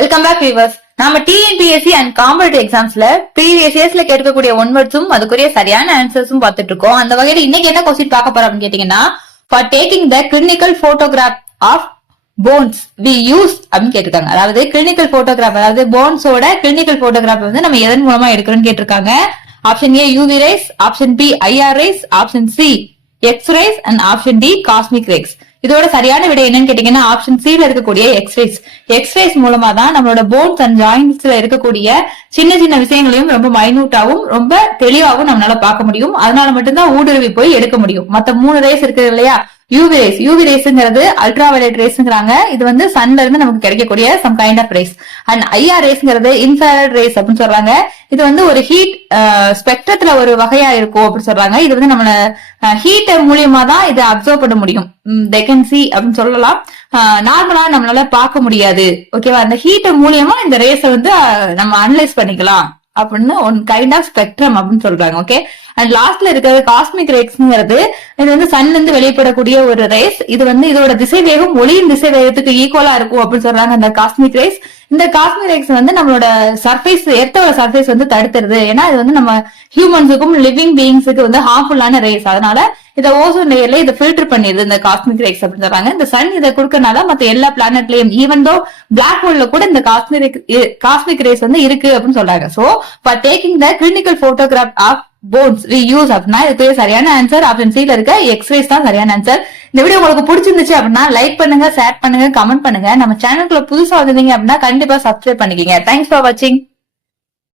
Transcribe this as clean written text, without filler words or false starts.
Welcome back viewers. நாம TNPSC and competitive எக்ஸாம்ஸ்ல previous இயர்ஸ்ல கேட்கக்கூடிய ஒன்வர்ட்ஸும் அதுக்குரிய சரியான ஆன்சர்ஸும் பார்த்துட்டு இருக்கோம். அந்த வகையில இன்னைக்கு என்ன கொஸ்டின் பார்க்க போறோம் அப்படின்னு கேட்டீங்கன்னா, for taking the clinical photograph of bones we use அப்படின்னு கேட்டிருக்காங்க. அதாவது கிளினிக்கல் போட்டோகிராஃப், அதாவது போன்ஸோட கிளினிக்கல் போட்டோகிராஃப் வந்து நம்ம எதன் மூலமா எடுக்கிறோம்னு கேட்டிருக்காங்க. Option A UV rays, option B IR rays, option C X rays and option D cosmic rays. இதோட சரியான விடை என்னன்னு கேட்டீங்கன்னா ஆப்ஷன் சில இருக்கக்கூடிய எக்ஸ்ரேஸ். எக்ஸ்ரேஸ் மூலமா தான் நம்மளோட போன்ஸ் அண்ட் ஜாயின்ஸ்ல இருக்கக்கூடிய சின்ன சின்ன விஷயங்களையும் ரொம்ப மைனூட்டாவும் ரொம்ப தெளிவாகவும் நம்மளால பார்க்க முடியும். அதனால மட்டும்தான் ஊடுருவி போய் எடுக்க முடியும். மத்த 3 ரேஸ் இருக்குது இல்லையா, யூவி ரேஸ். யூவி ரேஸ்ங்கிறது அல்ட்ரா வயலட் ரேஸ்ங்கிறாங்க. இது வந்து சன்ல இருந்து நமக்கு கிடைக்கக்கூடிய some kind of rays. And IR ரேஸ்ங்கிறது இன்ஃப்ராரெட் ரேஸ் அப்படின்னு சொல்றாங்க. இது வந்து ஒரு ஹீட் ஸ்பெக்ட்ரத்துல ஒரு வகையா இருக்கும் அப்படின்னு சொல்றாங்க. இது வந்து நம்மள ஹீட் மூலியமா தான் இதை அப்சர்வ் பண்ண முடியும். தே கேன் see அப்படின்னு சொல்லலாம். நார்மலா நம்மளால பார்க்க முடியாது. ஓகேவா, அந்த ஹீட் மூலியமா இந்த ரேஸ வந்து நம்ம அனலைஸ் பண்ணிக்கலாம் அப்படின்னு ஒன் கைண்ட் ஆஃப் ஸ்பெக்ட்ரம் அப்படின்னு சொல்றாங்க. ஓகே, அண்ட் லாஸ்ட்ல இருக்கிறது காஸ்மிக் ரேஸ்ங்கிறது. இது வந்து சன்ல இருந்து வெளிப்படக்கூடிய ஒரு ரேஸ். இது வந்து இதோட திசை வேகம் ஒளியின் திசை வேகத்துக்கு ஈக்குவலா இருக்கும் அப்படின்னு சொல்றாங்க அந்த காஸ்மிக் ரேஸ். இந்த காஸ்மிக் ரேஸ் வந்து நம்மளோட சர்ஃபேஸ், எர்த்தோட சர்ஃபேஸ் வந்து தடுத்துருது. ஏன்னா இது வந்து நம்ம ஹியூமன்ஸுக்கும் லிவிங் பீயிங்ஸுக்கு வந்து ஹார்ம்ஃபுல்லான ரேஸ். அதனால இதை ஓசோன் லேயர்ல இதை ஃபில்டர் பண்ணிடுது இந்த காஸ்மிக் ரேஸ் அப்படின்னு சொல்றாங்க. இந்த சன் இதை கொடுக்கறனால மத்த எல்லா பிளானட்லயும், ஈவன் தோ பிளாக் ஹோல்ல கூட இந்த காஸ்மிக் ரேஸ் வந்து இருக்கு அப்படின்னு சொல்றாங்க. So for taking the clinical photograph of bones we use அப்படின்னா இதுக்கு சரியான ஆன்சர் ஆப்ஷன் சில இருக்க எக்ஸ்ரேஸ் தான் சரியான ஆன்சர். இந்த வீடியோ உங்களுக்கு பிடிச்சிருந்துச்சு அப்படின்னா லைக் பண்ணுங்க, ஷேர் பண்ணுங்க, கமெண்ட் பண்ணுங்க. நம்ம சேனலுக்குள்ள புதுசா வந்திருந்தீங்க அப்படின்னா கண்டிப்பா சப்ஸ்கிரைப் பண்ணிக்கங்க. தேங்க்ஸ் ஃபார் வாட்சிங்.